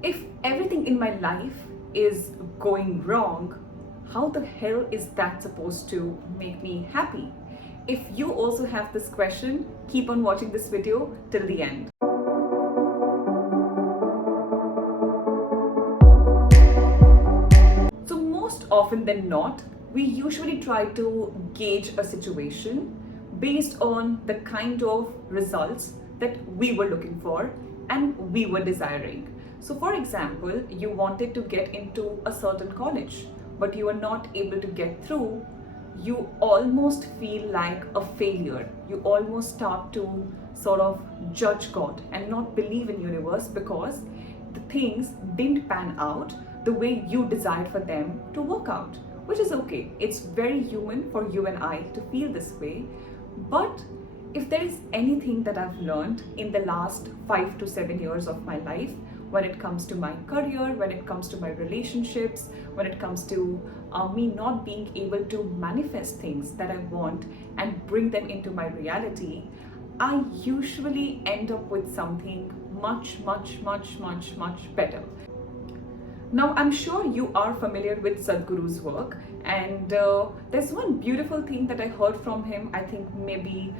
If everything in my life is going wrong, how the hell is that supposed to make me happy? If you also have this question, keep on watching this video till the end. So most often than not, we usually try to gauge a situation based on the kind of results that we were looking for and we were desiring. So for example, you wanted to get into a certain college, but you are not able to get through. You almost feel like a failure. You almost start to sort of judge God and not believe in universe because the things didn't pan out the way you desired for them to work out, which is okay. It's very human for you and I to feel this way. But if there is anything that I've learned in the last 5 to 7 years of my life, when it comes to my career, when it comes to my relationships, when it comes to me not being able to manifest things that I want and bring them into my reality, I usually end up with something much better. Now, I'm sure you are familiar with Sadhguru's work, and there's one beautiful thing that I heard from him, I think maybe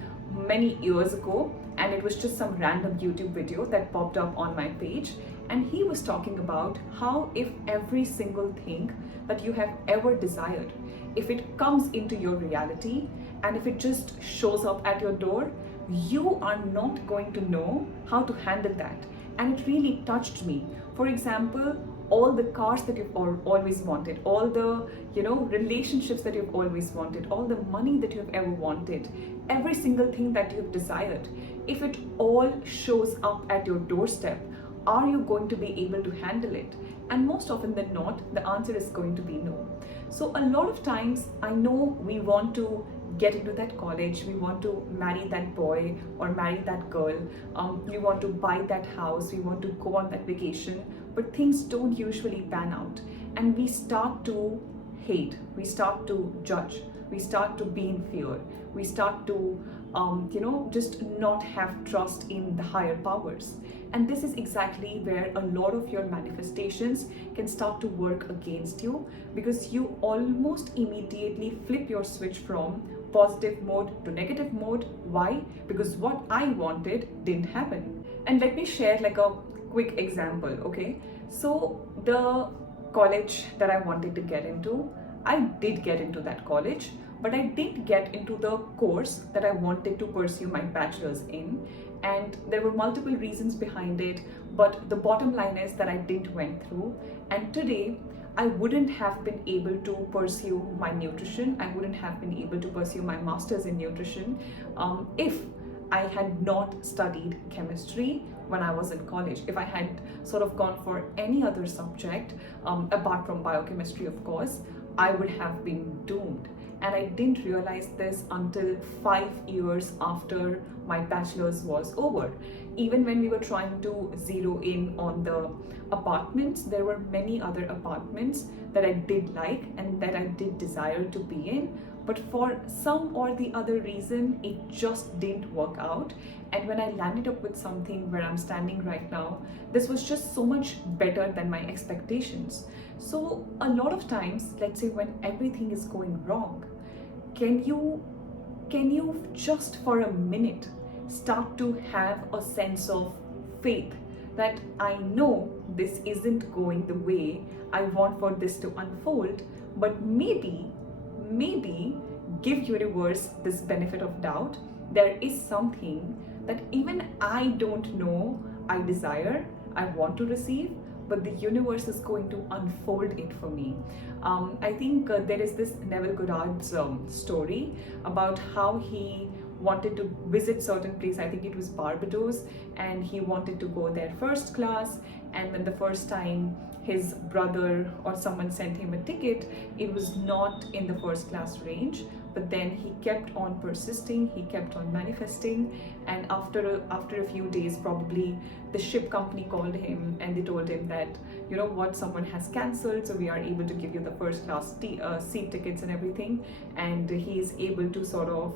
many years ago, and it was just some random YouTube video that popped up on my page. And he was talking about how if every single thing that you have ever desired, if it comes into your reality and if it just shows up at your door, you are not going to know how to handle that. And it really touched me. For example, all the cars that you've always wanted, all the relationships that you've always wanted, all the money that you've ever wanted, every single thing that you've desired, if it all shows up at your doorstep, are you going to be able to handle it? And most often than not, the answer is going to be no. So a lot of times, I know we want to get into that college, we want to marry that boy or marry that girl, we want to buy that house, we want to go on that vacation, but things don't usually pan out. And we start to hate, we start to judge, we start to be in fear, we start to just not have trust in the higher powers. And this is exactly where a lot of your manifestations can start to work against you, because you almost immediately flip your switch from positive mode to negative mode. Why? Because what I wanted didn't happen. And let me share like a quick example, okay? So the college that I wanted to get into, I did get into that college, but I didn't get into the course that I wanted to pursue my bachelor's in. And there were multiple reasons behind it, but the bottom line is that I didn't went through. And today, I wouldn't have been able to pursue my nutrition. I wouldn't have been able to pursue my master's in nutrition if I had not studied chemistry when I was in college. If I had sort of gone for any other subject, apart from biochemistry, of course, I would have been doomed. And I didn't realize this until 5 years after my bachelor's was over. Even when we were trying to zero in on the apartments, there were many other apartments that I did like and that I did desire to be in. But for some or the other reason, it just didn't work out. And when I landed up with something where I'm standing right now, this was just so much better than my expectations. So a lot of times, let's say when everything is going wrong, can you just for a minute start to have a sense of faith that I know this isn't going the way I want for this to unfold, but maybe give universe this benefit of doubt. There is something that even I don't know I desire, I want to receive, but the universe is going to unfold it for me. I think there is this Neville Goddard's story about how he wanted to visit certain place. I think it was Barbados, and he wanted to go there first class. And when the first time his brother or someone sent him a ticket, it was not in the first class range, but then he kept on persisting, he kept on manifesting, and after a few days, probably the ship company called him and they told him that, you know what, someone has cancelled, so we are able to give you the first class seat tickets and everything, and he is able to sort of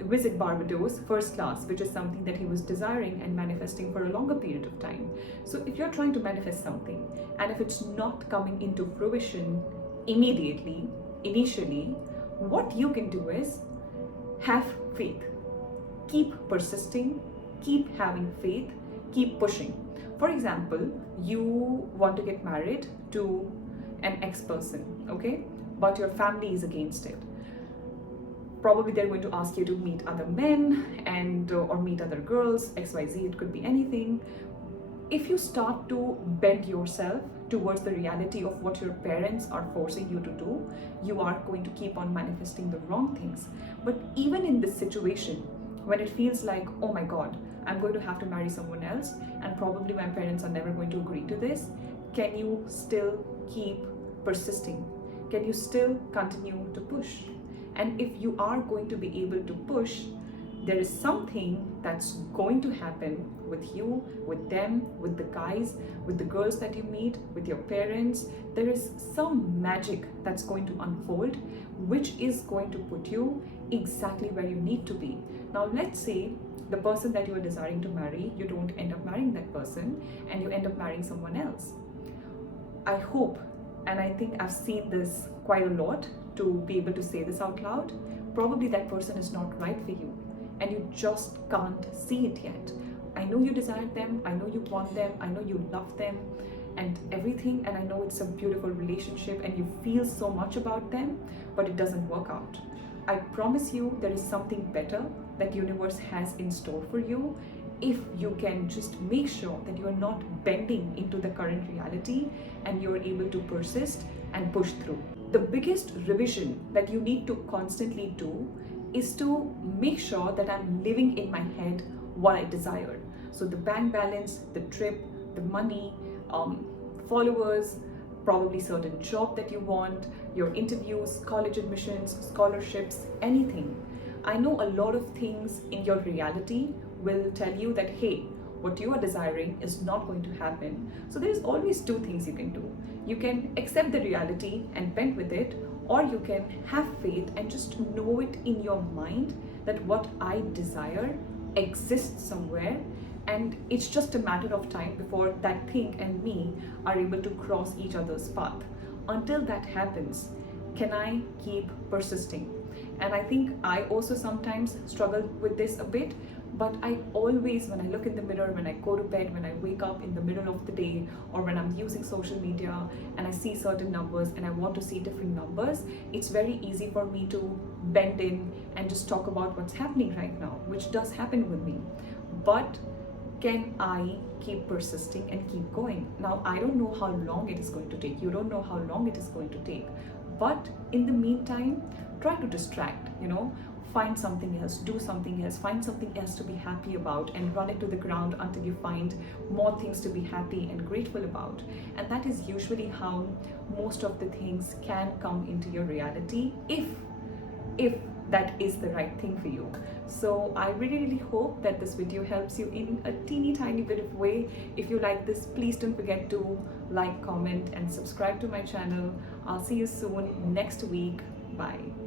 visit Barbados first class, which is something that he was desiring and manifesting for a longer period of time. So if you're trying to manifest something and if it's not coming into fruition immediately, initially, what you can do is have faith. Keep persisting, keep having faith, keep pushing. For example, you want to get married to an ex person, okay? But your family is against it. Probably they're going to ask you to meet other men and or meet other girls, XYZ, it could be anything. If you start to bend yourself towards the reality of what your parents are forcing you to do, you are going to keep on manifesting the wrong things. But even in this situation, when it feels like, oh my God, I'm going to have to marry someone else and probably my parents are never going to agree to this, can you still keep persisting? Can you still continue to push? And if you are going to be able to push, there is something that's going to happen with you, with them, with the guys, with the girls that you meet, with your parents. There is some magic that's going to unfold, which is going to put you exactly where you need to be. Now, let's say the person that you are desiring to marry, you don't end up marrying that person and you end up marrying someone else. I hope, and I think I've seen this quite a lot to be able to say this out loud, probably that person is not right for you and you just can't see it yet. I know you desire them, I know you want them, I know you love them and everything, and I know it's a beautiful relationship and you feel so much about them, but it doesn't work out. I promise you there is something better that universe has in store for you if you can just make sure that you are not bending into the current reality and you're able to persist and push through. The biggest revision that you need to constantly do is to make sure that I'm living in my head what I desire. So the bank balance, the trip, the money, followers, probably certain job that you want, your interviews, college admissions, scholarships, anything. I know a lot of things in your reality will tell you that, hey, what you are desiring is not going to happen. So there's always two things you can do. You can accept the reality and bend with it, or you can have faith and just know it in your mind that what I desire exists somewhere, and it's just a matter of time before that thing and me are able to cross each other's path. Until that happens, can I keep persisting? And I think I also sometimes struggle with this a bit, but I always, when I look in the mirror, when I go to bed, when I wake up in the middle of the day, or when I'm using social media and I see certain numbers and I want to see different numbers, it's very easy for me to bend in and just talk about what's happening right now, which does happen with me. But can I keep persisting and keep going? Now, I don't know how long it is going to take. You don't know how long it is going to take. But in the meantime, try to distract, find something else, do something else, find something else to be happy about and run it to the ground until you find more things to be happy and grateful about. And that is usually how most of the things can come into your reality if that is the right thing for you. So I really hope that this video helps you in a teeny tiny bit of way. If you like this, please don't forget to like, comment and subscribe to my channel. I'll see you soon next week. Bye.